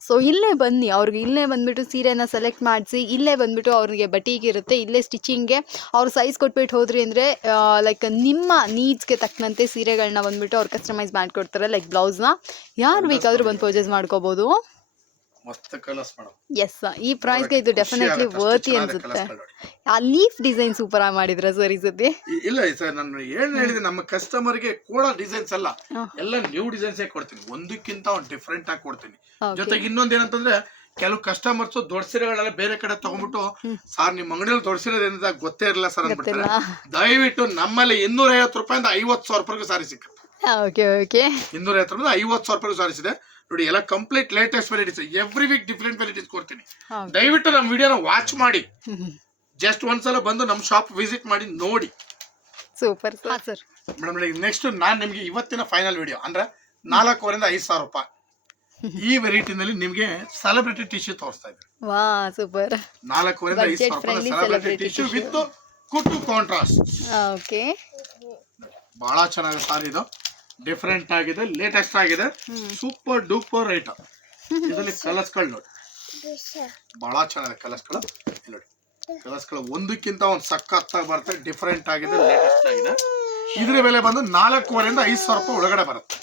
ಸೊ ಇಲ್ಲೇ ಬನ್ನಿ ಅವ್ರಿಗೆ ಇಲ್ಲೇ ಬಂದುಬಿಟ್ಟು ಸೀರೆನ ಸೆಲೆಕ್ಟ್ ಮಾಡಿಸಿ ಇಲ್ಲೇ ಬಂದುಬಿಟ್ಟು ಅವ್ರಿಗೆ ಬಟೀಗೆ ಇರುತ್ತೆ ಇಲ್ಲೇ ಸ್ಟಿಚಿಂಗ್ಗೆ ಅವ್ರು ಸೈಜ್ ಕೊಟ್ಬಿಟ್ಟು ಹೋದ್ರಿ ಅಂದರೆ ಲೈಕ್ ನಿಮ್ಮ ನೀಡ್ಸ್ಗೆ ತಕ್ಕಂತೆ ಸೀರೆಗಳನ್ನ ಬಂದುಬಿಟ್ಟು ಅವ್ರು ಕಸ್ಟಮೈಸ್ ಮಾಡಿಕೊಡ್ತಾರೆ ಲೈಕ್ ಬ್ಲೌಸ್ನ ಯಾರು ಬೇಕಾದರೂ ಬಂದು ಪರ್ಚೇಸ್ ಮಾಡ್ಕೋಬೋದು. ಮಸ್ತ್ ಕಲರ್ಸ್ ಮೇಡಮ್ ಎಸ್ ಈ ಪ್ರೈಸ್ಗೆ ಇದು ಡೆಫಿನೆಟ್ಲಿ ವರ್ತಿ ಅನ್ಸುತ್ತೆ. ಆ ಲೀಫ್ ಡಿಸೈನ್ ಸೂಪರ್ ಆಗಿ ಮಾಡಿದ್ರ ಸರ್ ಈ ಸತಿ ಇಲ್ಲ ಸರ್ ನಾನು ಏನ್ ಹೇಳಿದೆ ನಮ್ಮ ಕಸ್ಟಮರ್ಗೆ ಕೊಡೋ ಡಿಸೈನ್ಸ್ ಅಲ್ಲ. ಎಲ್ಲ ನ್ಯೂ ಡಿಸೈನ್ಸ್ ಕೊಡ್ತೀನಿ. ಒಂದಕ್ಕಿಂತ ಒಂದು ಡಿಫ್ರೆಂಟ್ ಆಗಿ ಕೊಡ್ತೀನಿ. ಜೊತೆಗೆ ಇನ್ನೊಂದ್ ಏನಂತಂದ್ರೆ ಕೆಲವು ಕಸ್ಟಮರ್ಸ್ ದೊಡ್ಡ ಸೀರೆಗಳೆಲ್ಲ ಬೇರೆ ಕಡೆ ತಗೊಂಡ್ಬಿಟ್ಟು ಸರ್ ನಿಮ್ ಅಂಗಡಿಯಲ್ಲಿ ದೊಡ್ಡ ಸೀರೆ ಗೊತ್ತೇ ಇರಲ್ಲ ಸರ್ ಅಂದ್ಬಿಟ್ರೆ ದಯವಿಟ್ಟು ನಮ್ಮಲ್ಲಿ ಇನ್ನೂರ ಐವತ್ತು ರೂಪಾಯಿಂದ ಐವತ್ತು ಸಾವಿರ ರೂಪಾಯಿಗೂ ಸಾರಿ ಸಿಕ್ಕ ಓಕೆ ಓಕೆ ಇನ್ನೂರ ಐವತ್ತು ರೂಪಾಯಿಂದ ಐವತ್ತು ಸಾವಿರ ರೂಪಾಯಿಗೂ ಸಾರಿಸಿದೆ ನೋಡಿ ಎಲ್ಲ complete latest varieties every week different varieties ಕೊಡ್ತೀನಿ. ದಯವಿಟ್ಟು ನಮ್ಮ ವಿಡಿಯೋನ ವಾಚ್ ಮಾಡಿ. ಜಸ್ಟ್ ಒಂದ್ಸಲ ಬಂದು ನಮ್ಮ ಶಾಪ್ ವಿಸಿಟ್ ಮಾಡಿ ನೋಡಿ. ಸೂಪರ್ ಸರ್ ಮೇಡಮ್ ನೆಕ್ಸ್ಟ್ ನಾನು ನಿಮಗೆ ಇವತ್ತಿನ ಫೈನಲ್ ವಿಡಿಯೋ ಅಂದ್ರೆ ನಾಲ್ಕೂವರೆಯಿಂದ ಐದು ಸಾವಿರ ರೂಪಾಯಿ. ಈ ವೆರೈಟಿನಲ್ಲಿ ನಿಮಗೆ ಸೆಲೆಬ್ರಿಟಿ ಟಿಶ್ಯೂ ತೋರಿಸ್ತಾ ಇದ್ದೀನಿ. ವಾ ಸೂಪರ್ ನಾಲ್ಕೂವರೆಯಿಂದ ಐದು ಸಾವಿರ ರೂಪಾಯಿ ಸೆಲೆಬ್ರಿಟಿ ಟಿಶ್ಯೂ. ವಿತ್ ಕುಟ್ಟು ಕಾಂಟ್ರಾಸ್ಟ್ ಓಕೆ ಬಹಳ ಚೆನ್ನಾಗಿದೆ ಸಾರಿ ಇದು. ಡಿಫ್ರೆಂಟ್ ಆಗಿದೆ ಲೇಟೆಸ್ಟ್ ಆಗಿದೆ. ಸೂಪರ್ ಡೂಪರ್ ಐಟಮ್ ಇದರಲ್ಲಿ ಕಲರ್ಸ್ಗಳು ನೋಡಿ. ಬಹಳ ಚೆನ್ನಾಗಿದೆ ಕಲರ್ಸ್ಗಳು. ನೋಡಿ. ಕಲರ್ಸ್ಗಳು ಒಂದಕ್ಕಿಂತ ಒಂದು ಸಖತ್ತಾಗಿ ಬರುತ್ತೆ ಡಿಫ್ರೆಂಟ್ ಆಗಿದೆ ಲೇಟೆಸ್ಟ್ ಆಗಿದೆ. ಇದ್ರ ಬೆಲೆ ಬಂದು ನಾಲ್ಕೂವರೆಯಿಂದ ಐದು ಸಾವಿರ ರೂಪಾಯಿ ಒಳಗಡೆ ಬರುತ್ತೆ.